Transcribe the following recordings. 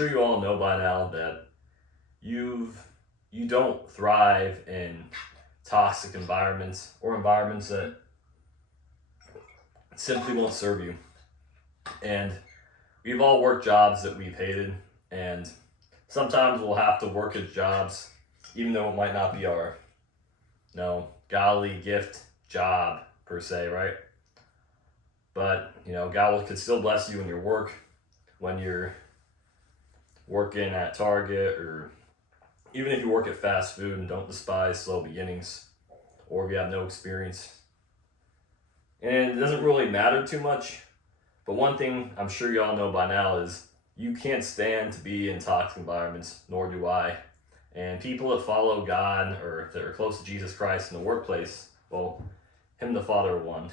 Sure you all know by now that you don't thrive in toxic environments or environments that simply won't serve you. And we've all worked jobs that we've hated, and sometimes we'll have to work at jobs even though it might not be our godly gift job per se, right? But God could still bless you in your work when you're working at Target, or even if you work at fast food. And don't despise slow beginnings, or if you have no experience. And it doesn't really matter too much, but one thing I'm sure y'all know by now is you can't stand to be in toxic environments, nor do I. And people that follow God or that are close to Jesus Christ in the workplace, well, Him the Father are one.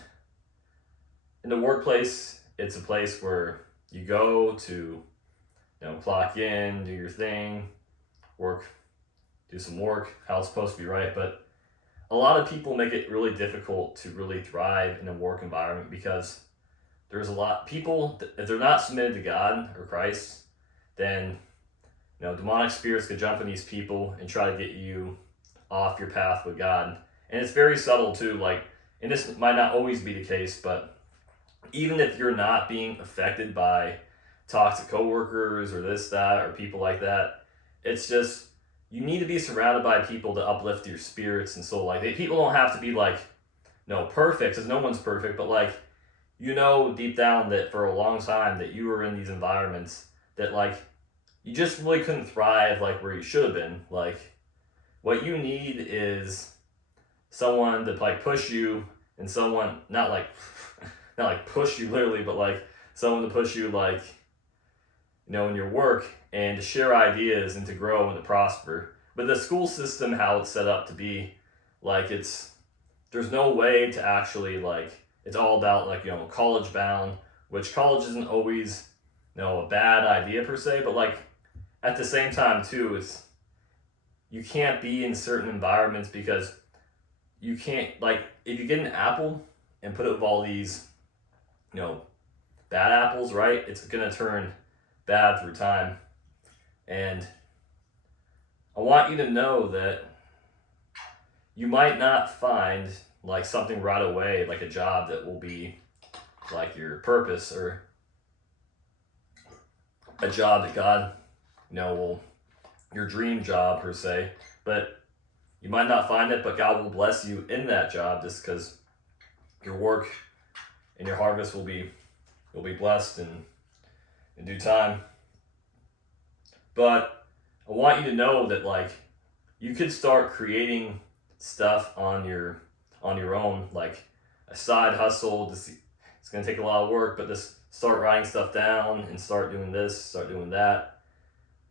In the workplace, it's a place where you go to clock in, do your thing, work, do some work, how it's supposed to be, right? But a lot of people make it really difficult to really thrive in a work environment because there's a lot people, if they're not submitted to God or Christ, then demonic spirits could jump in these people and try to get you off your path with God. And it's very subtle too, and this might not always be the case, but even if you're not being affected by toxic coworkers or this, that, or people like that, it's just, you need to be surrounded by people to uplift your spirits and soul. People don't have to be perfect, because no one's perfect, but deep down that for a long time that you were in these environments that you just really couldn't thrive where you should have been. What you need is someone to push you, and someone not push you literally, but someone to push you in your work, and to share ideas and to grow and to prosper. But the school system, how it's set up to be, there's no way to actually it's all about college bound, which college isn't always a bad idea per se, but at the same time too, you can't be in certain environments because you can't, if you get an apple and put it with all these bad apples, right, it's gonna turn bad through time. And I want you to know that you might not find something right away, a job that will be your purpose, or a job that God will, your dream job per se, but you might not find it, but God will bless you in that job, just because your work and your harvest will be blessed in due time. But I want you to know that you could start creating stuff on your own, a side hustle. It's gonna take a lot of work, but just start writing stuff down and start doing this, start doing that.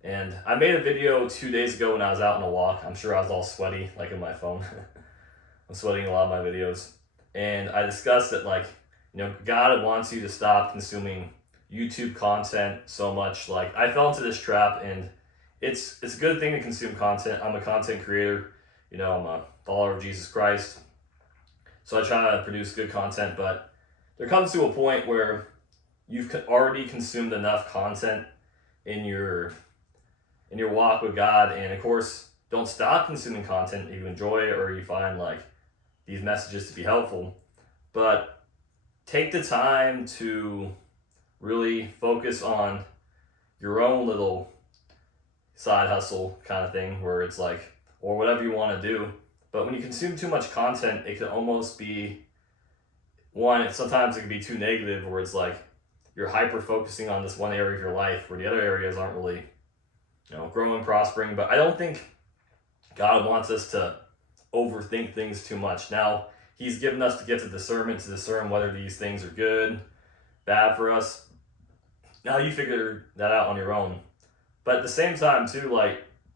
And I made a video 2 days ago when I was out on a walk. I'm sure I was all sweaty, in my phone. I'm sweating a lot of my videos. And I discussed that God wants you to stop consuming YouTube content so much. I fell into this trap, and it's a good thing to consume content. I'm a content creator, I'm a follower of Jesus Christ, so I try to produce good content. But there comes to a point where you've already consumed enough content in your walk with God, and of course, don't stop consuming content if you enjoy it or you find these messages to be helpful, but take the time to really focus on your own little side hustle kind of thing, where it's or whatever you want to do. But when you consume too much content, it can almost be sometimes it can be too negative, where it's you're hyper focusing on this one area of your life where the other areas aren't really growing, prospering. But I don't think God wants us to overthink things too much. Now, He's given us the gift of discernment to discern whether these things are good, bad for us. Now you figure that out on your own. But at the same time too,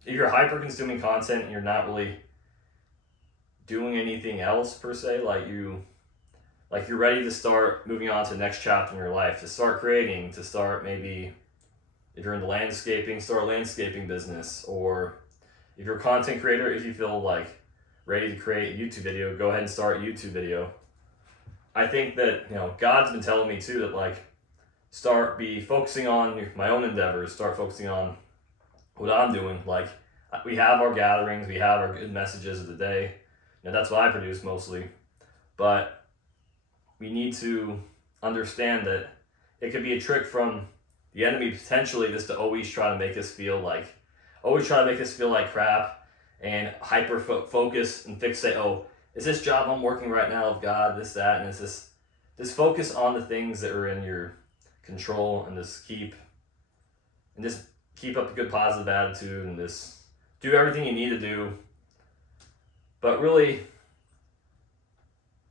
if you're hyper consuming content and you're not really doing anything else per se, you're ready to start moving on to the next chapter in your life, to start creating, to start, maybe if you're into landscaping, start a landscaping business. Or if you're a content creator, if you feel ready to create a YouTube video, go ahead and start a YouTube video. I think that God's been telling me too that be focusing on my own endeavors, start focusing on what I'm doing. Like, we have our gatherings, we have our good messages of the day. That's what I produce mostly. But we need to understand that it could be a trick from the enemy potentially, just to always try to make us feel like crap, and hyper focus and fixate. Oh, is this job I'm working right now of God, this, that, and it's this focus on the things that are in your control, and just keep up a good positive attitude, and just do everything you need to do. But really,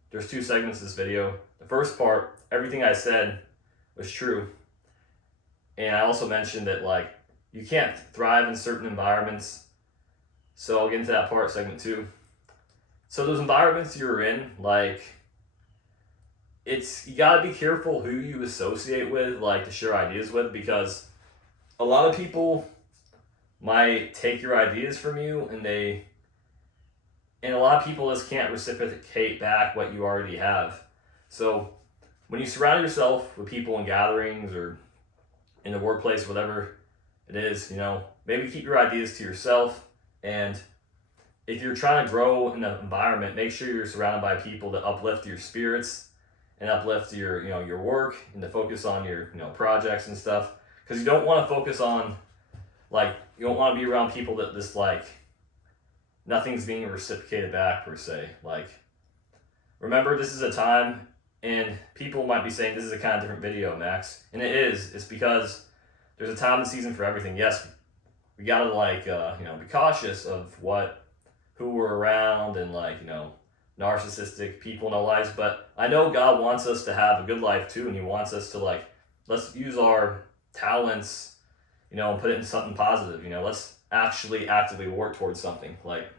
there's 2 segments of this video. The first part, everything I said was true. And I also mentioned that, like, you can't thrive in certain environments. So I'll get into that part, segment 2. So those environments you're in, like, you gotta be careful who you associate with, like, to share ideas with, because a lot of people might take your ideas from you, and a lot of people just can't reciprocate back what you already have. So when you surround yourself with people in gatherings or in the workplace, whatever it is, maybe keep your ideas to yourself. And if you're trying to grow in the environment, make sure you're surrounded by people that uplift your spirits and uplift your work, and to focus on your projects and stuff. Because you don't want to focus on, like, you don't want to be around people that just, like, nothing's being reciprocated back per se. Like, remember, this is a time, and people might be saying this is a kind of different video, Max, and it is. It's because there's a time and season for everything. Yes, we gotta, like, be cautious of who we're around, and, like, narcissistic people in our lives. But I know God wants us to have a good life too, and He wants us to, like, let's use our talents, and put it into something positive. Let's actually actively work towards something. Like,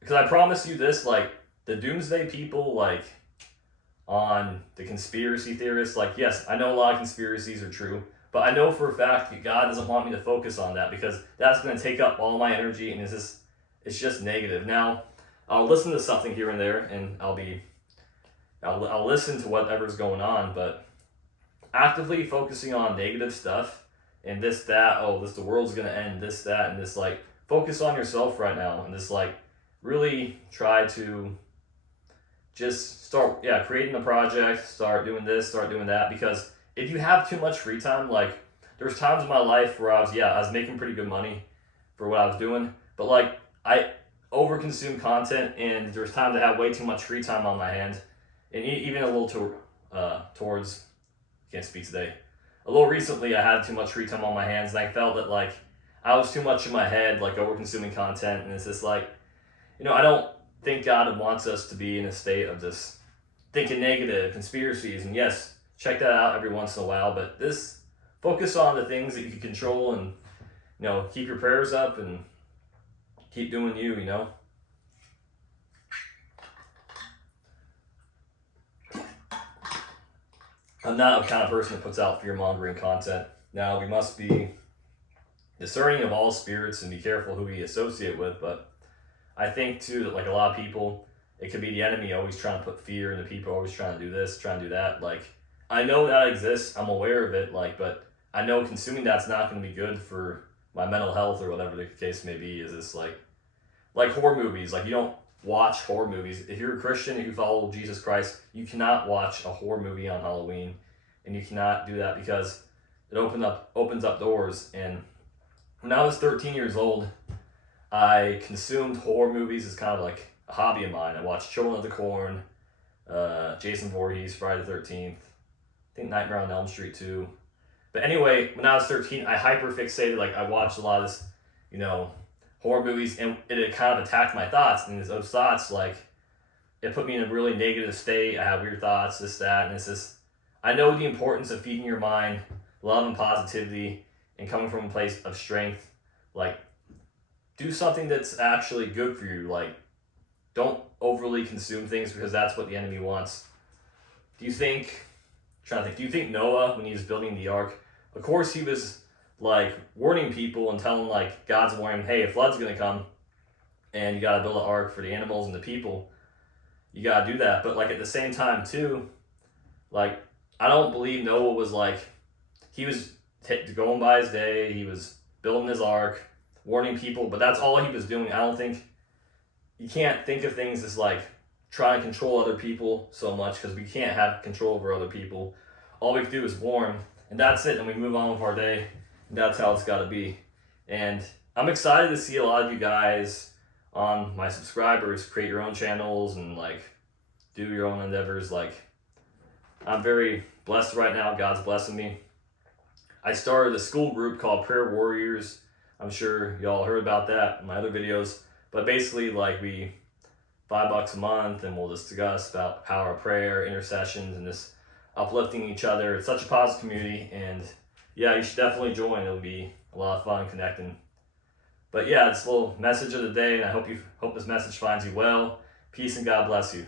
because I promise you this, like, the doomsday people, like, on the conspiracy theorists, like, yes, I know a lot of conspiracies are true, but I know for a fact that God doesn't want me to focus on that, because that's going to take up all my energy, and it's just negative. Now, I'll listen to something here and there, and I'll listen to whatever's going on, but actively focusing on negative stuff and this, that, the world's going to end, this, that, and this, like, focus on yourself right now, and this, like, really try to just start creating a project, start doing this, start doing that. Because if you have too much free time, like, there's times in my life where I was making pretty good money for what I was doing, but, like, I overconsume content, and there's times I have way too much free time on my hands, and even a little towards, can't speak today, a little recently I had too much free time on my hands, and I felt that, like, I was too much in my head, like, over-consuming content. And it's just like, I don't think God wants us to be in a state of just thinking negative, conspiracies. And yes, check that out every once in a while, but this, focus on the things that you can control, and, keep your prayers up, and keep doing you, I'm not a kind of person that puts out fear-mongering content. Now, we must be discerning of all spirits and be careful who we associate with, but I think, too, that, like, a lot of people, it could be the enemy always trying to put fear into people, always trying to do this, trying to do that. Like, I know that exists, I'm aware of it, like, but I know consuming that's not going to be good for my mental health, or whatever the case may be. Is this, like horror movies. Like, you don't watch horror movies. If you're a Christian and you follow Jesus Christ, you cannot watch a horror movie on Halloween, and you cannot do that, because it opens up doors. And when I was 13 years old, I consumed horror movies as kind of like a hobby of mine. I watched Children of the Corn, Jason Voorhees, Friday the 13th, I think Nightmare on Elm Street too. But anyway, when I was 13, I hyper-fixated. Like, I watched a lot of this, horror movies, and it kind of attacked my thoughts. And those thoughts, like, it put me in a really negative state. I have weird thoughts, this, that, and it's just, I know the importance of feeding your mind love and positivity, and coming from a place of strength. Like, do something that's actually good for you. Like, don't overly consume things, because that's what the enemy wants. Do you think Noah, when he was building the ark, of course he was, like, warning people and telling, like, God's warning him, hey, a flood's going to come, and you got to build an ark for the animals and the people. You got to do that. But, like, at the same time, too, like, I don't believe Noah was like, he was going by his day, he was building his ark, warning people, but that's all he was doing. I don't think, you can't think of things as like trying to control other people so much, because we can't have control over other people. All we can do is warn, and that's it, and we move on with our day, and that's how it's got to be. And I'm excited to see a lot of you guys on my subscribers create your own channels and like do your own endeavors. Like, I'm very blessed right now. God's blessing me. I started a school group called Prayer Warriors. I'm sure y'all heard about that in my other videos. But basically, like, we $5 a month, and we'll discuss about the power of prayer, intercessions, and just uplifting each other. It's such a positive community, and yeah, you should definitely join. It'll be a lot of fun connecting. But yeah, it's a little message of the day, and I hope this message finds you well. Peace and God bless you.